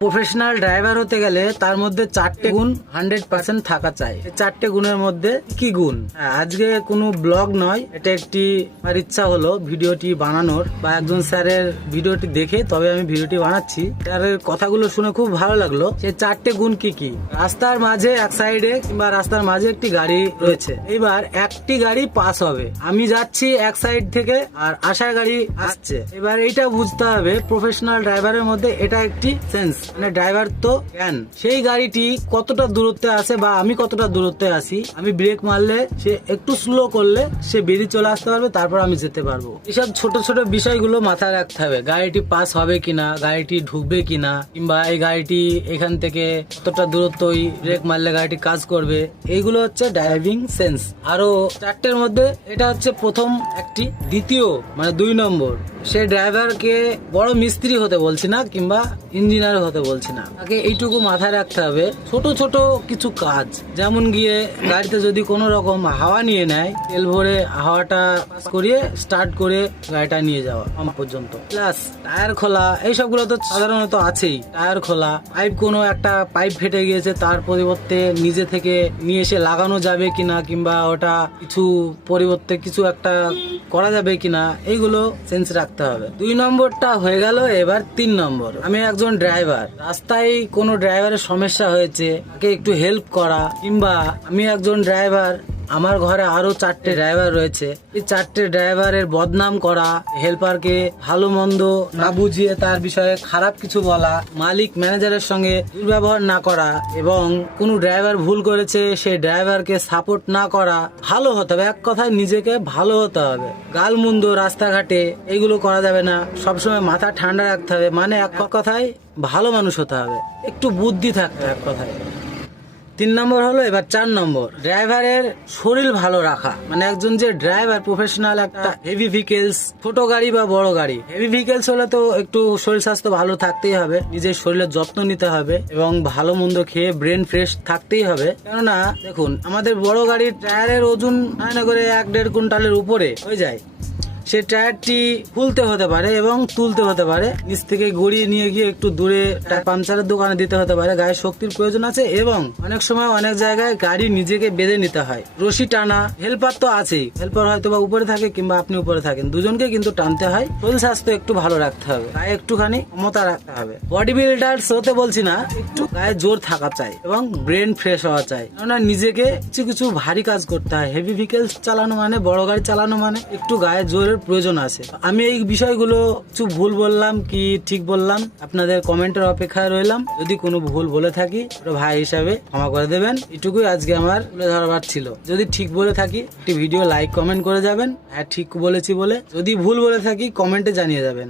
Professional driver হতে গেলে তার মধ্যে 4টে গুণ 100% থাকা চাই। এই 4টে গুণের মধ্যে কি গুণ? আজকে কোনো ব্লগ নয়, এটা একটি আমার ইচ্ছা হলো ভিডিওটি বানানোর, বা একজন স্যারের ভিডিওটি দেখে তবে আমি ভিডিওটি বানাচ্ছি। স্যারের কথাগুলো শুনে খুব ভালো লাগলো। সেই 4টে গুণ কি কি? রাস্তার মাঝে এক সাইডে কিংবা রাস্তার মাঝে একটি গাড়ি রয়েছে, এবার একটি গাড়ি পাস হবে, আমি যাচ্ছি এক সাইড থেকে আর আসার গাড়ি আসছে। এবার এইটা বুঝতে হবে প্রফেশনাল ড্রাইভারের মধ্যে এটা একটি সেন্স, মানে ড্রাইভার তো জ্ঞান। সেই গাড়িটি কতটা দূরত্বে আছে বা আমি কতটা দূরত্বে আছি, আমি ব্রেক মারলে সে একটু স্লো করলে সে বেরিয়ে চলে আসতে পারবে, তারপর আমি যেতে পারবো। এসব ছোট ছোট বিষয়গুলো মাথায় রাখতে হবে। গাড়িটি পাস হবে কিনা, গাড়িটি ঢুকবে কিনা, কিংবা এই গাড়িটি এখান থেকে কতটা দূরত্বই ব্রেক মারলে গাড়িটি কাজ করবে, এইগুলো হচ্ছে ড্রাইভিং সেন্স। আরো 4টের মধ্যে এটা হচ্ছে প্রথম একটি। দ্বিতীয় মানে 2 নম্বর, সে ড্রাইভারকে বড় মিস্ত্রি হতে বলছি না কিংবা ইঞ্জিনিয়ার হতে বলছি না, তাকে এইটুকু মাথায় রাখতে হবে ছোট ছোট কিছু কাজ, যেমন গিয়ে গাড়িতে যদি কোনো রকম হাওয়া নিয়ে নেয়, তেল ভরে হাওয়াটা পাস করিয়ে স্টার্ট করে গাড়িটা নিয়ে যাওয়া পাম্প পর্যন্ত। প্লাস টায়ার খোলা, এইসবগুলো তো সাধারণত আছেই। টায়ার খোলা, কোনো একটা পাইপ ফেটে গিয়েছে, তার পরিবর্তে নিজে থেকে নিয়ে এসে লাগানো যাবে কিনা, কিংবা ওটা কিছু পরিবর্তে কিছু একটা করা যাবে কিনা, এইগুলো সেন্স রাখতে হবে। 2 নম্বরটা হয়ে গেল। এবার 3 নম্বর, আমি একজন ড্রাইভার, রাস্তায় কোনো ড্রাইভারের সমস্যা হয়েছে, তাকে একটু হেল্প করা, কিংবা আমি একজন ড্রাইভার, আমার ঘরে আরো 4টে ড্রাইভার রয়েছে, এই 4টে ড্রাইভারের বদনাম করা, হেল্পারকে ভালো মন্দ না বুঝিয়ে তার বিষয়ে খারাপ কিছু বলা, মালিক ম্যানেজারের সঙ্গে দুর্ব্যবহার না করা, এবং কোনো ড্রাইভার ভুল করেছে সেই ড্রাইভারকে সাপোর্ট না করা। ভালো হতে হবে, এক কথায় নিজেকে ভালো হতে হবে। গালমন্দ রাস্তাঘাটে এইগুলো করা যাবে না, সবসময় মাথা ঠান্ডা রাখতে হবে, মানে এক কথায় ভালো মানুষ হতে হবে, একটু বুদ্ধি থাকতে হবে এক কথায়। 3 নম্বর হলো। এবার 4 নম্বর, ড্রাইভারের শরীর ভালো রাখা, মানে একজন যে ড্রাইভার প্রফেশনাল, একটা হেভি ভেহিকেলস, ছোট গাড়ি বা বড় গাড়ি, হেভি ভেহিকেলস হলে তো একটু শরীর স্বাস্থ্য ভালো থাকতেই হবে, নিজের শরীরের যত্ন নিতে হবে এবং ভালো মন্দ খেয়ে ব্রেন ফ্রেশ থাকতেই হবে। কেননা দেখুন, আমাদের বড় গাড়ির টায়ারের ওজন না করে 1-1.5 কুইন্টালের উপরে হয়ে যায়। সে টায়ারটি খুলতে হতে পারে এবং তুলতে হতে পারে, নিচ থেকে গড়িয়ে নিয়ে গিয়ে একটু দূরে পাংচারের দোকানে দিতে হতে পারে। গায়ে শক্তির প্রয়োজন আছে এবং অনেক সময় অনেক জায়গায় গাড়ি নিজেকে বেঁধে নিতে হয়, রশি টানা। হেল্পার তো আছেই, হেল্পার হয়তো বা উপরে থাকে কিংবা আপনি উপরে থাকেন, দুজনকে কিন্তু টানতে হয়। শরীর স্বাস্থ্য একটু ভালো রাখতে হবে, গায়ে একটুখানি ক্ষমতা রাখতে হবে। বডি বিল্ডার্স হতে বলছি না, একটু গায়ে জোর থাকা চাই এবং ব্রেন ফ্রেশ হওয়া চাই। কেননা নিজেকে কিছু কিছু ভারী কাজ করতে হয়। হেভি ভেহিকেলস চালানো মানে, বড় গাড়ি চালানো মানে একটু গায়ে জোরের প্রয়োজন আছে। আমি এই বিষয়গুলো কিছু ভুল বললাম কি ঠিক বললাম, আপনাদের কমেন্টের অপেক্ষায় রইলাম। যদি কোনো ভুল বলে থাকি, ভাই হিসাবে ক্ষমা করে দেবেন। এটুকুই আজকে আমার তুলে ধরবার ছিল। যদি ঠিক বলে থাকি, একটি ভিডিও লাইক কমেন্ট করে যাবেন, হ্যাঁ ঠিক বলেছি বলে। যদি ভুল বলে থাকি, কমেন্টে জানিয়ে যাবেন।